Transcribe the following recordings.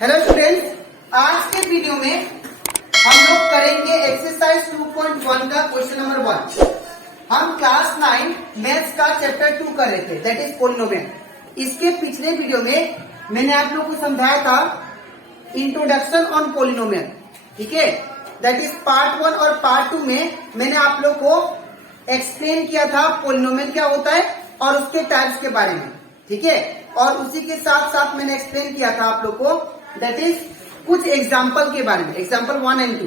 Hello students, आज के video में हम लोग करेंगे एक्सरसाइज 2.1 का क्वेश्चन नंबर 1। हम क्लास 9 मैथ्स का चैप्टर 2 कर रहे थे, दैट इज पोलिनोमियल। इसके पिछले वीडियो में मैंने आप लोग को समझाया था इंट्रोडक्शन ऑन पोलिनोमियल, ठीक है। दैट इज पार्ट 1 और पार्ट 2 में मैंने आप लोग को एक्सप्लेन किया था पोलिनोमियल क्या होता है और उसके टाइप्स के बारे में, ठीक है। और उसी के साथ साथ मैंने एक्सप्लेन किया था आप लोग को दैट इज कुछ एग्जाम्पल के बारे में, एग्जाम्पल 1 एंड 2,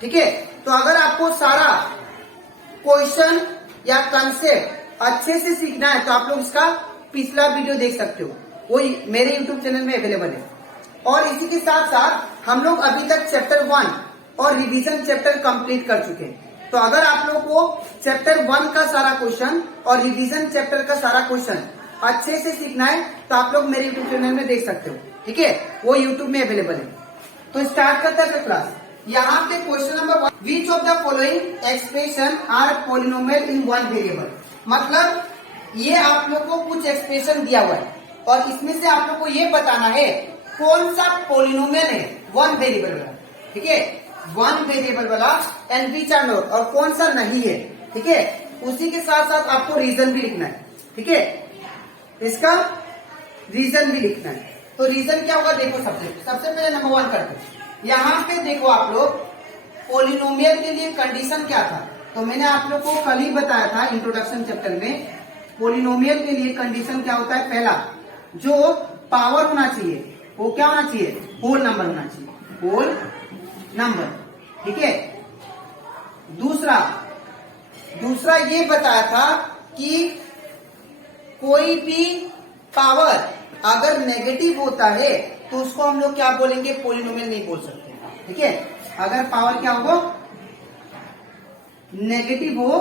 ठीक है। तो अगर आपको सारा क्वेश्चन या कंसेप्ट अच्छे से सीखना है तो आप लोग इसका पिछला वीडियो देख सकते हो, वो मेरे यूट्यूब चैनल में अवेलेबल है। और इसी के साथ साथ हम लोग अभी तक चैप्टर 1 और रिवीजन चैप्टर कंप्लीट कर चुके हैं। तो अगर आप लोग को चैप्टर 1 का सारा क्वेश्चन और रिवीजन चैप्टर का सारा क्वेश्चन अच्छे से सीखना है तो आप लोग मेरे यूट्यूब चैनल में देख सकते हो, ठीक है, वो यूट्यूब में अवेलेबल है। तो स्टार्ट करते हैं क्लास। यहाँ पे question number 1, which of the following expression are polynomial in one variable. मतलब ये आप लोग को कुछ एक्सप्रेशन दिया हुआ है और इसमें से आप लोग को ये बताना है कौन सा पोलिनोमियल है वन वेरिएबल वाला, ठीक है, वन वेरिएबल वाला एंड विच आर नॉट, और कौन सा नहीं है, ठीक है। उसी के साथ साथ आपको रीजन भी लिखना है, ठीक है, इसका रीजन भी लिखना है। तो रीजन क्या होगा देखो, सबसे पहले नंबर 1 करते हैं। यहाँ पे देखो आप लोग पोलिनोमियल के लिए कंडीशन क्या था, तो मैंने आप लोग को कल ही बताया था इंट्रोडक्शन चैप्टर में। पोलिनोमियल के लिए कंडीशन क्या होता है, पहला जो पावर होना चाहिए वो क्या होना चाहिए, होल नंबर होना चाहिए, होल नंबर, ठीक है। दूसरा ये बताया था कि कोई भी पावर अगर नेगेटिव होता है तो उसको हम लोग क्या बोलेंगे, पोलिनोमियल नहीं बोल सकते, ठीक है। अगर पावर क्या हो, नेगेटिव हो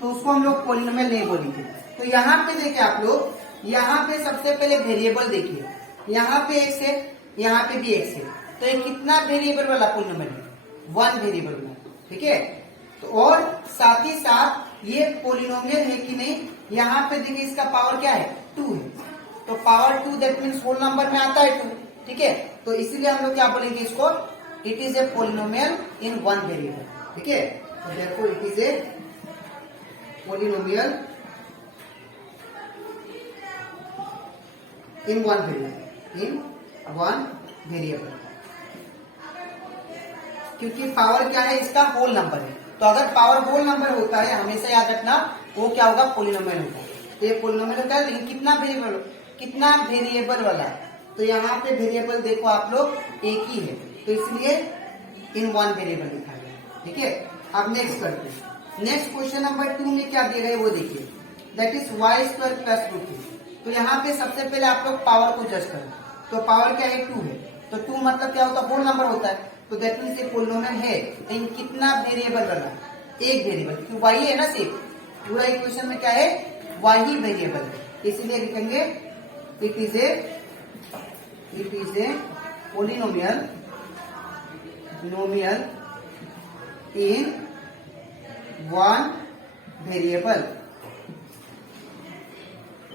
तो उसको हम लोग पोलिनोमियल नहीं बोलेंगे। तो यहाँ पे देखिए आप लोग, यहाँ पे सबसे पहले वेरिएबल देखिए, यहाँ पे x है, यहाँ पे भी x है, तो ये कितना वेरिएबल वाला पोलिनोमियल है, वन वेरिएबल वाला, ठीक है। तो और साथ ही साथ ये पोलिनोमियल है कि नहीं, यहाँ पे देखिए इसका पावर क्या है, 2 है, तो power 2 that means whole number में आता है 2, ठीक है। तो इसीलिए हम लोग क्या बोलेंगे इसको, it is a polynomial in one variable, ठीक है। तो देखो it is a polynomial in one variable, क्योंकि पावर क्या है, इसका होल नंबर है। तो अगर पावर होल नंबर होता है, हमेशा याद रखना वो क्या होगा, पोलिनोमियल होगा। तो ये पोलिनोमियल होता है, लेकिन कितना वेरिएबल वाला है। तो यहाँ पे वेरिएबल देखो आप लोग एक ही है, तो इसलिए इन वन वेरिएबल लिखा गया, ठीक है। अब नेक्स्ट करते हैं। नेक्स्ट क्वेश्चन नंबर 2 में क्या दिया गया वो देखिए, दैट इज y² प्लस √2। तो यहाँ पे सबसे पहले आप लोग पावर को जज करें, तो पावर क्या है, 2 है, तो 2 मतलब क्या होता है, होल नंबर होता है। तो दैट मीन्स ये पोलिनोमियल है, लेकिन कितना वेरिएबल वाला, एक वेरिएबल, क्योंकि y है ना, सिर्फ पूरा इक्वेशन में क्या है, y ही वेरिएबल है, इसलिए लिखेंगे it is a polynomial in one variable,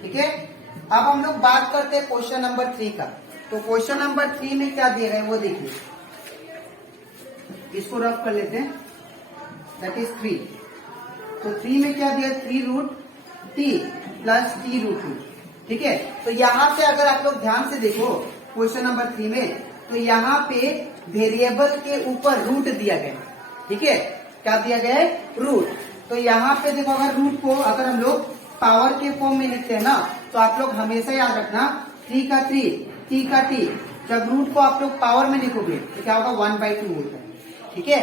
ठीक है। अब हम लोग बात करते हैं क्वेश्चन नंबर 3 का। तो क्वेश्चन नंबर 3 में क्या दिया है वो देखिए, इसको रफ कर लेते हैं, दैट इज 3। तो 3 में क्या दिया, 3√t प्लस t√2, ठीक है। तो यहाँ पे अगर आप लोग ध्यान से देखो क्वेश्चन नंबर 3 में, तो यहाँ पे वेरिएबल के ऊपर रूट दिया गया, ठीक है, क्या दिया गया है, रूट। तो यहाँ पे देखो, अगर रूट को अगर हम लोग पावर के फॉर्म में लिखते हैं ना, तो आप लोग हमेशा याद रखना 3 का 3, t का t, जब रूट को आप लोग पावर में लिखोगे तो क्या होगा, 1/2 होता है, ठीक है।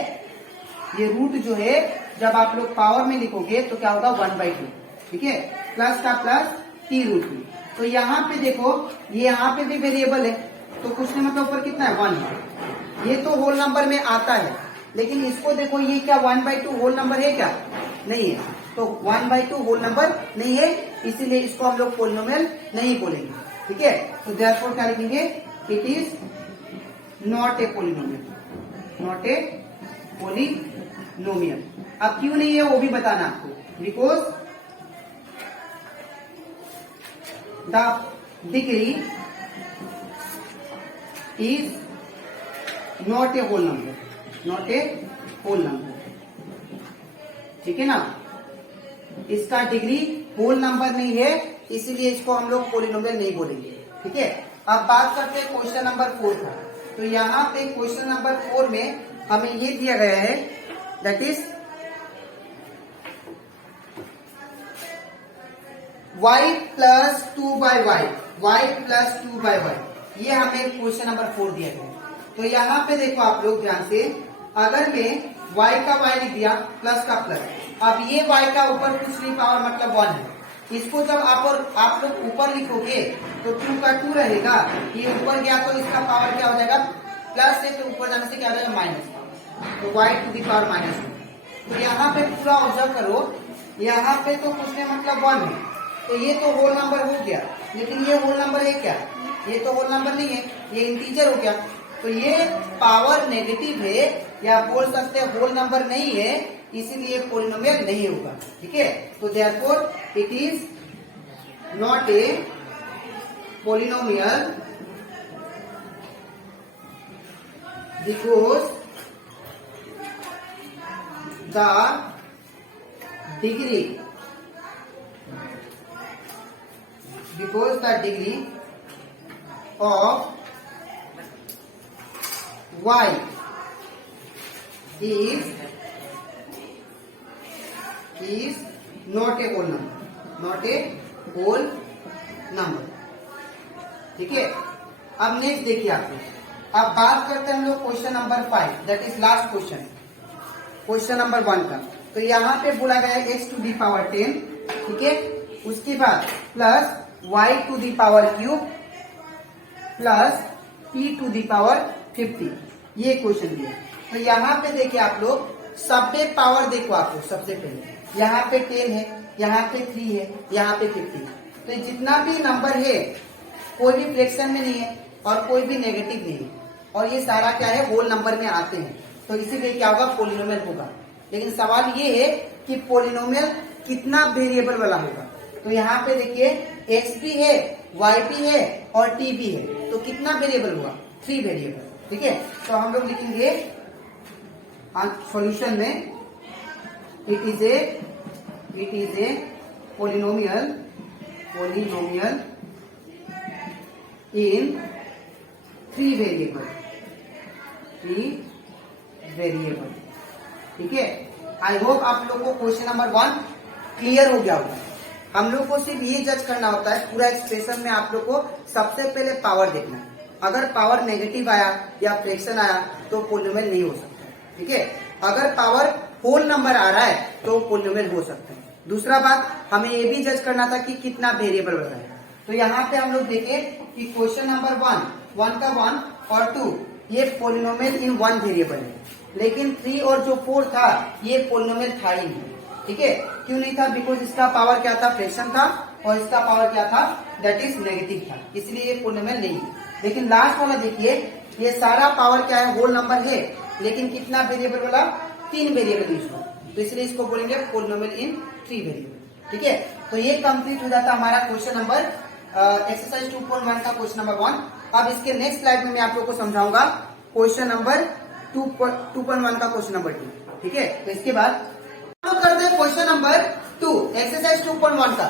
ये रूट जो है जब आप लोग पावर में लिखोगे तो क्या होगा, 1/2, ठीक है, प्लस का प्लस t√2। तो यहाँ पे देखो, ये यहाँ पे भी वेरिएबल है, तो कुछ नहीं, मतलब ऊपर कितना है, 1 है। ये तो होल नंबर में आता है, लेकिन इसको देखो, ये क्या 1/2 होल नंबर है क्या, नहीं है। तो 1/2 होल नंबर नहीं है, इसीलिए इसको हम लोग पोलिनोमियल नहीं बोलेंगे, ठीक है। तो देयरफॉर क्या लिखेंगे, it is not a polynomial, not a polynomial. अब क्यों नहीं है वो भी बताना आपको, because the degree is not a whole number, not a whole number. ठीक है ना, इसका डिग्री होल नंबर नहीं है, इसीलिए इसको हम लोग पॉलिनोमियल नहीं बोलेंगे। ठीक है, अब बात करते हैं क्वेश्चन नंबर 4 का। तो यहाँ पे क्वेश्चन नंबर 4 में हमें ये दिया गया है, that is y plus 2/y, y plus 2/y, ये हमें क्वेश्चन नंबर 4 दिया गया है। तो यहाँ पे देखो आप लोग ध्यान से, अगर मैं y का y लिख दिया प्लस का प्लस, अब ये y का ऊपर कुछ नहीं, पावर मतलब 1 है। इसको जब आप लोग ऊपर लिखोगे तो 2 का 2 रहेगा, ये ऊपर गया तो इसका पावर क्या हो जाएगा, प्लस है तो ऊपर जाने से क्या हो जाएगा, माइनस। तो y टू दी पावर -1। तो यहाँ पे पूरा ऑब्जर्व करो, यहाँ पे तो कुछ नहीं मतलब 1 है, तो ये तो होल नंबर हो गया, लेकिन ये होल नंबर है क्या, ये तो होल नंबर नहीं है, ये इंटीजर हो गया। तो ये पावर नेगेटिव है, या बोल सकते हैं होल नंबर नहीं है, इसीलिए पॉलिनोमियल नहीं होगा। ठीक है, तो therefore it is not a polynomial because the degree of y is not a whole number, not a whole number। ठीक है, अब नेक्स्ट देखिए आप लोग, अब बात करते हैं हम लोग question number 5, that is last question, question number 1 का। तो यहाँ पे बोला गया है x टू दी पावर 10, ठीक है, उसके बाद plus y to the power cube plus p to the power 50, ये क्वेश्चन दिया। तो यहाँ पे देखिए आप लोग, सब पे पावर देखो आप लोग, सबसे पहले यहाँ पे 10 है, यहाँ पे 3 है, यहाँ पे 50 है। तो जितना भी नंबर है कोई भी फ्रैक्शन में नहीं है और कोई भी नेगेटिव नहीं है, और ये सारा क्या है, होल नंबर में आते हैं, तो इसीलिए क्या होगा, पॉलिनोमियल होगा। लेकिन सवाल ये है कि पॉलिनोमियल कितना वेरिएबल वाला होगा। तो यहाँ पे देखिए x भी है, y भी है और t भी है, तो कितना वेरिएबल हुआ, 3 वेरिएबल। ठीक है, तो हम लोग लिखेंगे सॉल्यूशन में, it is a polynomial in 3 variable. ठीक है, आई होप आप लोगों को क्वेश्चन नंबर 1 क्लियर हो गया होगा। हम लोग को सिर्फ ये जज करना होता है, पूरा एक्सप्रेशन में आप लोग को सबसे पहले पावर देखना है। अगर पावर नेगेटिव आया या फ्रैक्शन आया तो पॉलिनोमियल नहीं हो सकता। ठीक है, अगर पावर होल नंबर आ रहा है तो पॉलिनोमियल हो सकता है। दूसरा बात, हमें ये भी जज करना था कि कितना वेरिएबल बता है। तो यहाँ पे हम लोग देखें कि क्वेश्चन नंबर 1 का 1 और 2 ये पॉलिनोमियल इन 1 वेरिएबल है, लेकिन 3 और जो 4 था ये पॉलिनोमियल था ही नहीं। ठीक है, क्यों नहीं था, बिकॉज इसका पावर क्या था, फ्रैक्शन था, और इसका पावर क्या था, दैट इज नेगेटिव था, इसलिए ये पॉलिनोमियल नहीं है। लेकिन लास्ट वाला देखिए, ये सारा पावर क्या है, होल नंबर है, लेकिन कितना वेरिएबल वाला, 3 वेरिएबल यूज हुआ, तो इसलिए इसको बोलेंगे पॉलिनोमियल इन 3 वेरिएबल। ठीक है, तो ये कंप्लीट हो जाता हमारा क्वेश्चन नंबर एक्सरसाइज 2.1 का क्वेश्चन नंबर 1। अब इसके नेक्स्ट स्लाइड में मैं आप लोग को समझाऊंगा क्वेश्चन नंबर 2.1 का क्वेश्चन नंबर 2। ठीक है, तो इसके बाद हम करते हैं क्वेश्चन नंबर 2 एक्सरसाइज 2.1 का।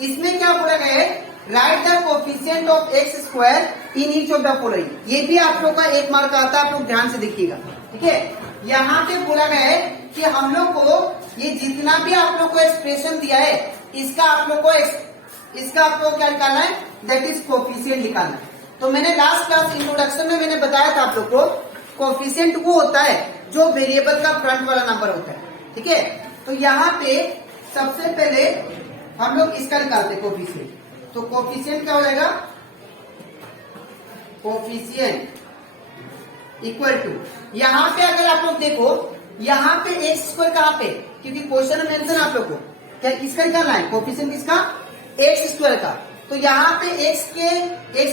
इसमें क्या बोला गया है, right the coefficient of x square in each of the following. ये भी आप लोग का 1 मार्क आता है, आप लोग ध्यान से देखिएगा। ठीक है, यहाँ पे बोला गया है कि हम लोग को ये जितना भी आप लोग को एक्सप्रेशन दिया है, इसका आप लोग को क्या निकालना है, दैट इज कोफिशिएंट निकालना है। तो मैंने लास्ट क्लास इंट्रोडक्शन में मैंने बताया था आप लोग को, कोफिशिएंट वो होता है जो वेरिएबल का फ्रंट वाला नंबर होता है। ठीक है, तो यहाँ पे सबसे पहले हम लोग इसका निकालते हैं कोफिशिएंट। तो कोफिशिएंट क्या हो जाएगा, कोफिशिएंट इक्वल टू, यहाँ पे अगर आप लोग देखो, यहाँ पे एक्स स्क्वायर कहाँ पे, क्योंकि क्वेश्चन में मेंशन आप लोग को क्या इसका निकालना है, कोफिशिएंट किसका, एक्स स्क्वायर का। तो यहाँ पे एक्स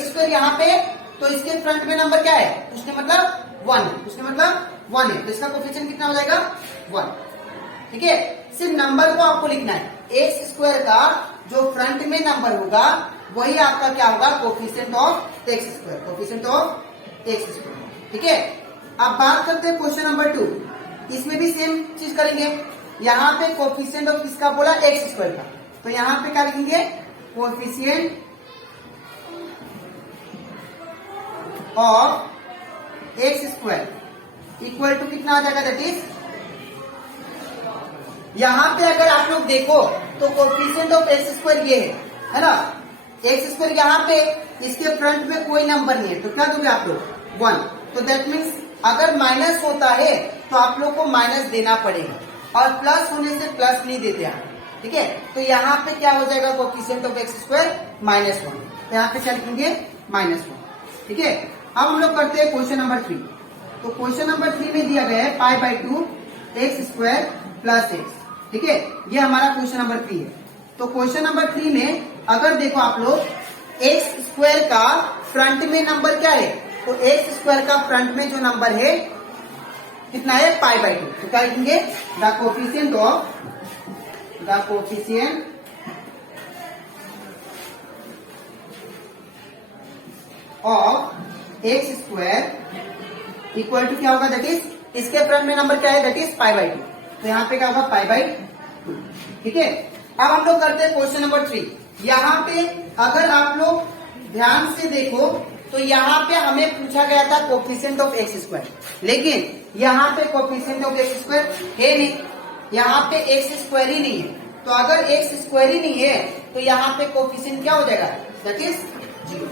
स्क्वायर यहाँ पे, तो इसके फ्रंट में नंबर क्या है, उसने मतलब 1 है, उसने मतलब 1 है, तो इसका कोफिशिएंट कितना हो जाएगा, 1। ठीक है, सिर्फ नंबर को आपको लिखना है, एक्स स्क्वायर का जो फ्रंट में नंबर होगा वही आपका क्या होगा, coefficient of x square, coefficient of x square. ठीक है, अब बात करते हैं क्वेश्चन नंबर 2। इसमें भी सेम चीज करेंगे। यहाँ पे कोफिशिएंट ऑफ किसका बोला, एक्स स्क्वायर का, तो यहाँ पे क्या लिखेंगे, coefficient of x square equal to कितना आ जाएगा, दैट इज, यहाँ पे अगर आप लोग देखो तो कोफिशिएंट ऑफ एक्स स्क्वायर ये है ना, एक्स स्क्वायर यहाँ पे, इसके फ्रंट में कोई नंबर नहीं है, तो क्या दोगे आप लोग, 1। तो दैट मीन्स अगर माइनस होता है तो आप लोग को माइनस देना पड़ेगा, और प्लस होने से प्लस नहीं देते आप। ठीक है, तो यहाँ पे क्या हो जाएगा, कोफिशिएंट ऑफ एक्स स्क्वायर -1, तो यहाँ पे क्या लिखेंगे, -1। ठीक है, अब हम लोग करते हैं क्वेश्चन नंबर 3। तो क्वेश्चन नंबर 3 में दिया गया है π/2 एक्स स्क्वायर प्लस एक्स। ठीक है, ये हमारा क्वेश्चन नंबर 3 है। तो क्वेश्चन नंबर 3 में अगर देखो आप लोग एक्स स्क्वायर का फ्रंट में नंबर क्या है, तो एक्स स्क्वायर का फ्रंट में जो नंबर है कितना है, π/2। तो क्या लिखेंगे, the coefficient of x square equal to क्या होगा, दैट इज, इसके फ्रंट में नंबर क्या है, दैट इज π/2, तो यहाँ पे क्या होगा, π/2। ठीक है, अब हम लोग करते हैं क्वेश्चन नंबर 3। यहाँ पे अगर आप लोग ध्यान से देखो तो यहाँ पे हमें पूछा गया था कोफिशिएंट ऑफ एक्स स्क्वायर, लेकिन यहाँ पे कोफिशिएंट ऑफ एक्स स्क्वायर है नहीं, यहाँ पे एक्स स्क्वायर ही नहीं है। तो अगर एक्स स्क्वायर ही नहीं है तो यहाँ पे कोफिशिएंट क्या हो जाएगा, दैट इज 0।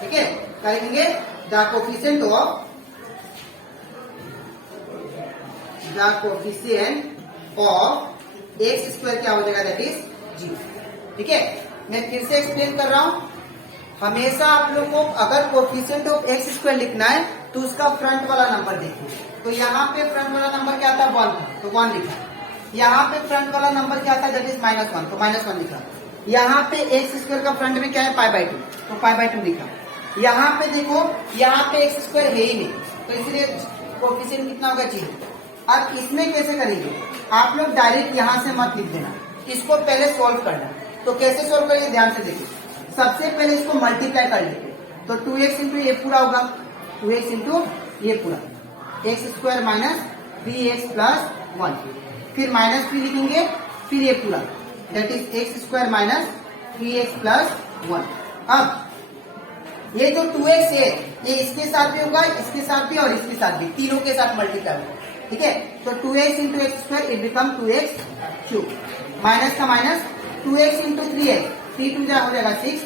ठीक है, क्या लिखेंगे, the coefficient of x square क्या हो जाएगा, दैट इज 0। ठीक है, मैं फिर से एक्सप्लेन कर रहा हूं, हमेशा आप लोग को अगर कोफिशिएंट ऑफ एक्स स्क्वायर लिखना है तो उसका फ्रंट वाला नंबर देखिए। तो यहाँ पे फ्रंट वाला नंबर क्या था, 1, तो 1 लिखा। यहाँ पे फ्रंट वाला नंबर क्या था, दैट इज -1, तो -1 लिखा। यहाँ पे एक्स स्क्वायर का फ्रंट में क्या है, π/2, तो π/2 लिखा। यहाँ पे देखो, यहाँ पे एक्स स्क्वायर है ही नहीं, तो इसलिए कोफिशिएंट कितना होगा, 0। अब इसमें कैसे करेंगे, आप लोग डायरेक्ट यहाँ से मत लिख देना, इसको पहले सोल्व करना। तो कैसे सोल्व करेंगे, ध्यान से देखिए। सबसे पहले इसको मल्टीप्लाई कर लेंगे, तो 2x इंटू ये पूरा होगा, 2x इंटू ये पूरा, एक्स स्क्वायर -3x प्लस 1, फिर -3 लिखेंगे, फिर ये पूरा, that is x square -3x plus 1। अब ये जो 2x है ये इसके साथ भी होगा, इसके साथ भी और इसके साथ भी, तीनों के साथ मल्टीप्लाई होगा। ठीक है, तो 2x into x square it become 2x cube, minus का माइनस, 2x इंटू 3x, 3 2 हो जाएगा 6,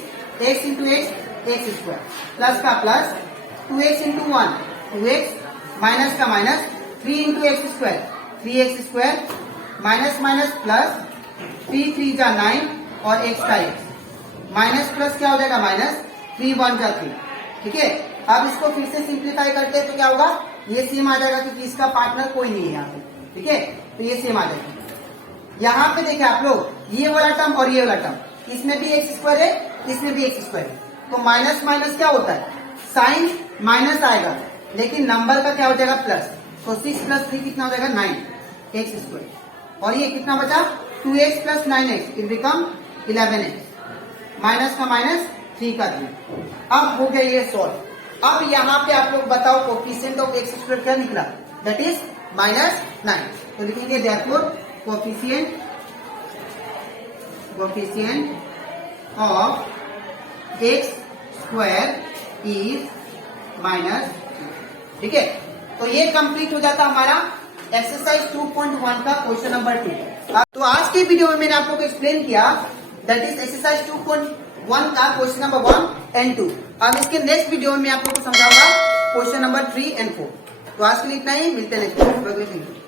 x into x square, plus का plus, 2x into 1 2x, minus का minus, 3 into x square 3x square, minus minus plus, 3 3 जा 9 और x का x, minus plus क्या हो जाएगा, माइनस, 3 1 जा 3। ठीक है, अब इसको फिर से सिंप्लीफाई करते हैं तो क्या होगा, ये सेम आ जाएगा क्योंकि इसका पार्टनर कोई नहीं है यहाँ पे। ठीक है, तो ये सेम आ जाएगा। यहाँ पे देखिए आप लोग, ये वाला टर्म और ये वाला टर्म, इसमें भी एक्स स्क्वायर है, इसमें भी एक्स स्क्वायर है, तो माइनस माइनस क्या होता है, साइन माइनस आएगा, लेकिन नंबर का क्या हो जाएगा, प्लस। तो 6 + 3 कितना हो जाएगा, 9 एक्स स्क्वायर, और ये कितना बचा, 2x + 9x it become 11x, minus का माइनस, 3 का 3। अब हो गया ये सॉल्व। अब यहाँ पे आप लोग बताओ कोफिशिएंट ऑफ एक्स स्क्वायर क्या निकला, दैट इज -9। तो लिखेंगे therefore coefficient of x square is -। ठीक है, तो ये कंप्लीट हो जाता हमारा एक्सरसाइज 2.1 का क्वेश्चन नंबर 2। तो आज के वीडियो में मैंने आप लोग को एक्सप्लेन किया, दैट इज एक्सरसाइज 2.1 का क्वेश्चन नंबर 1 एंड 2। अब इसके नेक्स्ट वीडियो में मैं आप लोग को समझाऊंगा क्वेश्चन नंबर 3 एंड 4। तो आज के लिए इतना ही, मिलते हैं नेक्स्ट वीडियो में।